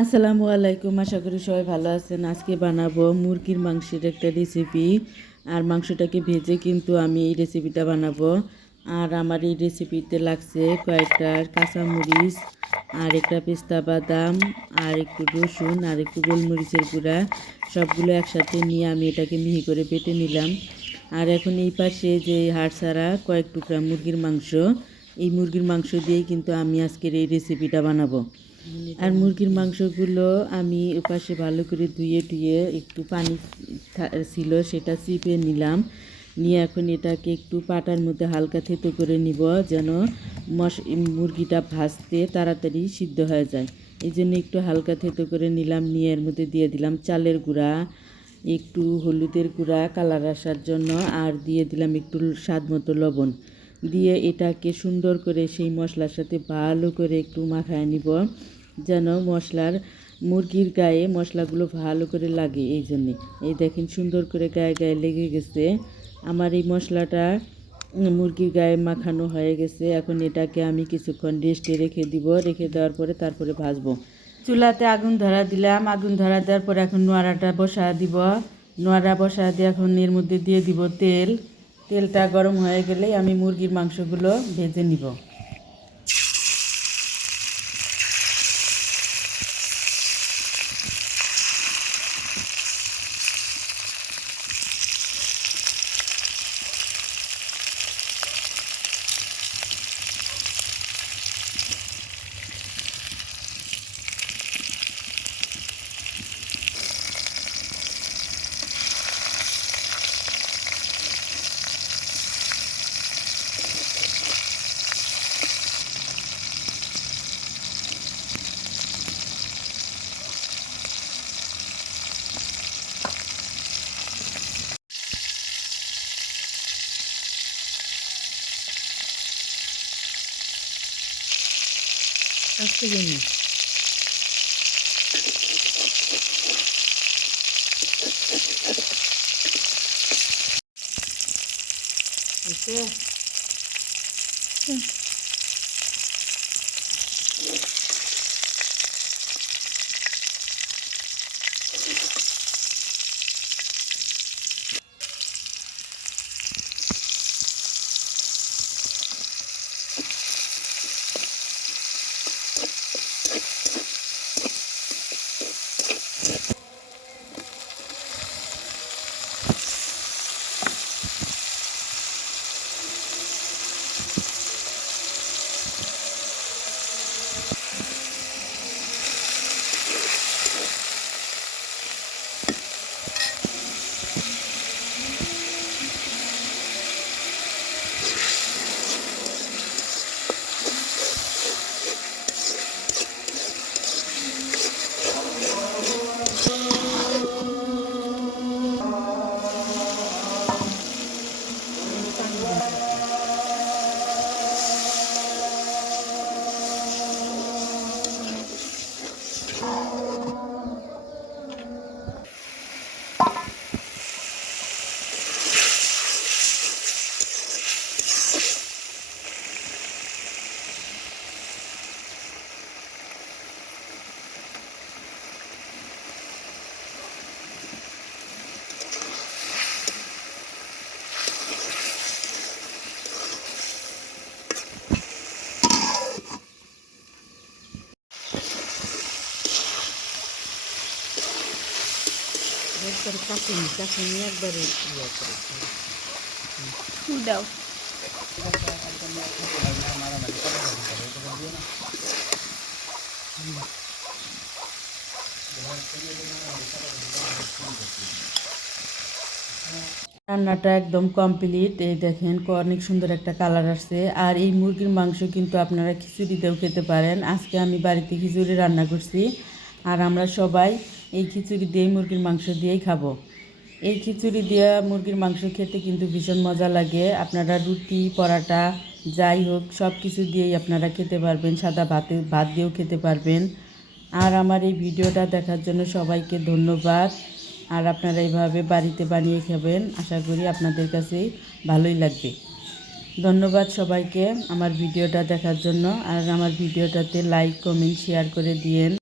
আসসালামু আলাইকুম, আশা করি সবাই ভালো আছেন। আজকে বানাবো মুরগির মাংসের একটা রেসিপি। আর মাংসটাকে ভেজে কিন্তু আমি এই রেসিপিটা বানাবো। আর আমার এই রেসিপিতে লাগছে কয়েকটা কাঁচামরিচ, আর একটা পেস্তা বাদাম, আর একটু রসুন, আর একটু গোলমরিচের গুঁড়া। সবগুলো একসাথে নিয়ে আমি এটাকে মিহি করে বেটে নিলাম। আর এখন এই পাশে যে হাড় ছাড়া কয়েক টুকরা মুরগির মাংস, এই মুরগির মাংস দিয়েই কিন্তু আমি আজকের এই রেসিপিটা বানাবো। আর মুরগির মাংসগুলো আমি ওপাশে ভালো করে ধুয়ে টুয়ে একটু পানি ছিল সেটা চিপে নিলাম। নিয়ে এখন এটাকে একটু পাটার মধ্যে হালকা থেতো করে নিব, যেন মুরগিটা ভাজতে তাড়াতাড়ি সিদ্ধ হয়ে যায়। এই জন্য একটু হালকা থেতো করে নিলাম। নিয়ে এর মধ্যে দিয়ে দিলাম চালের গুঁড়া, একটু হলুদের গুঁড়া কালার আসার জন্য, আর দিয়ে দিলাম একটু স্বাদ মতো লবণ। দিয়ে এটাকে সুন্দর করে সেই মশলার সাথে ভালো করে একটু মাখায় নিব, যেন মুরগির গায়ে মশলাগুলো ভালো করে লাগে। এই জন্যে এই দেখেন সুন্দর করে গায়ে গায়ে লেগে গেছে। আমার এই মশলাটা মুরগির গায়ে মাখানো হয়ে গেছে। এখন এটাকে আমি কিছুক্ষণ রেস্টে রেখে দিব। রেখে দেওয়ার পরে তারপরে ভাজবো। চুলাতে আগুন ধরা দিলাম। আগুন ধরা দেওয়ার পরে এখন নোয়ারাটা বসা দিব। নোয়ারা বসা দিয়ে এখন এর মধ্যে দিয়ে দিব তেল। তেলটা গরম হয়ে গেলেই আমি মুরগির মাংসগুলো ভেজে নিব। আজকে জন্য এসে একবারে কাশিনি একবারে ইয়ে করে দাও। রান্নাটা একদম কমপ্লিট। এই দেখেন অনেক সুন্দর একটা কালার আসছে। আর এই মুরগির মাংস কিন্তু আপনারা খিচুড়িতেও খেতে পারেন। আজকে আমি বাড়িতে খিচুড়ি রান্না করছি, আর আমরা সবাই এই খিচুড়ি দিয়েই মুরগির মাংস দিয়েই খাবো। এই খিচুড়ি দিয়ে মুরগির মাংস খেতে কিন্তু ভীষণ মজা লাগে। আপনারা রুটি পরাটা যাই হোক সব কিছু দিয়েই আপনারা খেতে পারবেন। সাদা ভাত দিয়েও খেতে পারবেন। আর আমার এই ভিডিওটা দেখার জন্য সবাইকে ধন্যবাদ। আর আপনারা এইভাবে বাড়িতে বানিয়ে খাবেন, আশা করি আপনাদের কাছে ভালোই লাগবে। ধন্যবাদ সবাইকে আমার ভিডিওটা দেখার জন্য। আর আমার ভিডিওটাতে লাইক কমেন্ট শেয়ার করে দিয়েন।